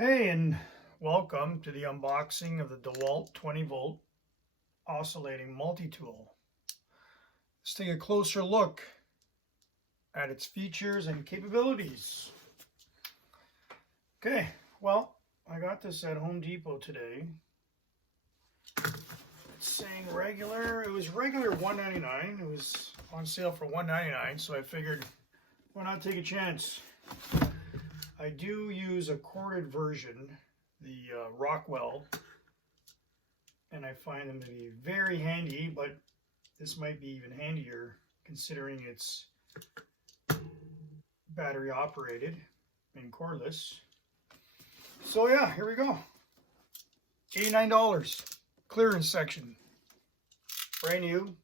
Hey, and welcome to the unboxing of the DeWalt 20-volt oscillating multi-tool. Let's take a closer look at its features and capabilities. Okay, well, I got this at Home Depot today. It's saying regular. It was regular $1.99. It was on sale for $1.99, so I figured, why not take a chance? I do use a corded version, the Rockwell, and I find them to be very handy, but this might be even handier considering it's battery operated and cordless. So yeah, here we go. $89, clearance section, brand new.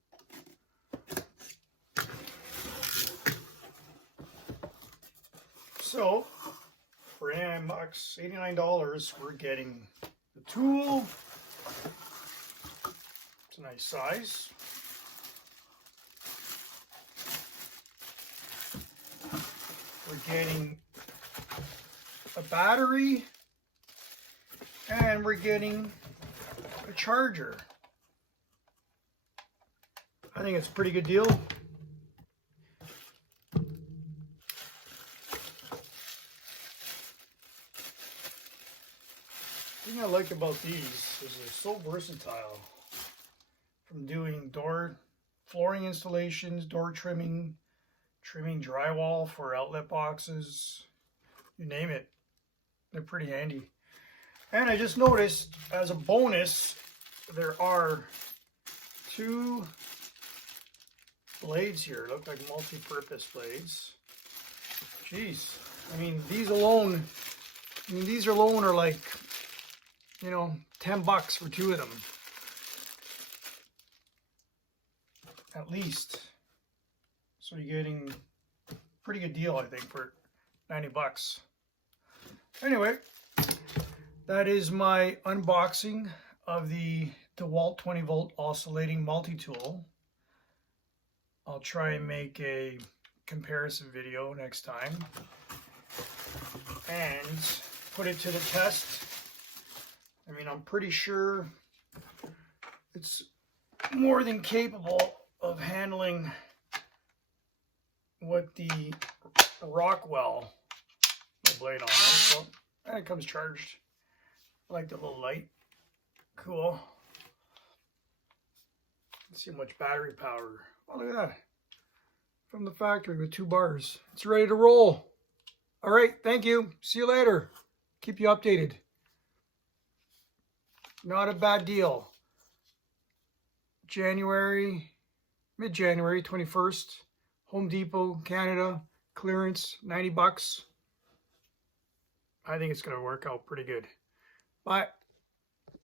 So for $89, we're getting the tool. It's a nice size. We're getting a battery, and we're getting a charger. I think it's a pretty good deal. The thing I like about these is they're so versatile. From doing flooring installations, door trimming, trimming drywall for outlet boxes, you name it, they're pretty handy. And I just noticed, as a bonus, there are two blades here. Look like multi-purpose blades. Jeez, I mean, these alone are like, you know, $10 for two of them, at least. So you're getting a pretty good deal, I think, for $90. Anyway, that is my unboxing of the DeWalt 20-volt oscillating multi-tool. I'll try and make a comparison video next time and put it to the test. I mean, I'm pretty sure it's more than capable of handling what the Rockwell blade on it. So, and it comes charged. I like the little light. Cool. Let's see how much battery power. Oh, look at that. From the factory with 2 bars. It's ready to roll. All right, thank you. See you later. Keep you updated. Not a bad deal. Mid-January 21st, Home Depot, Canada, clearance, $90. I think it's going to work out pretty good. Bye.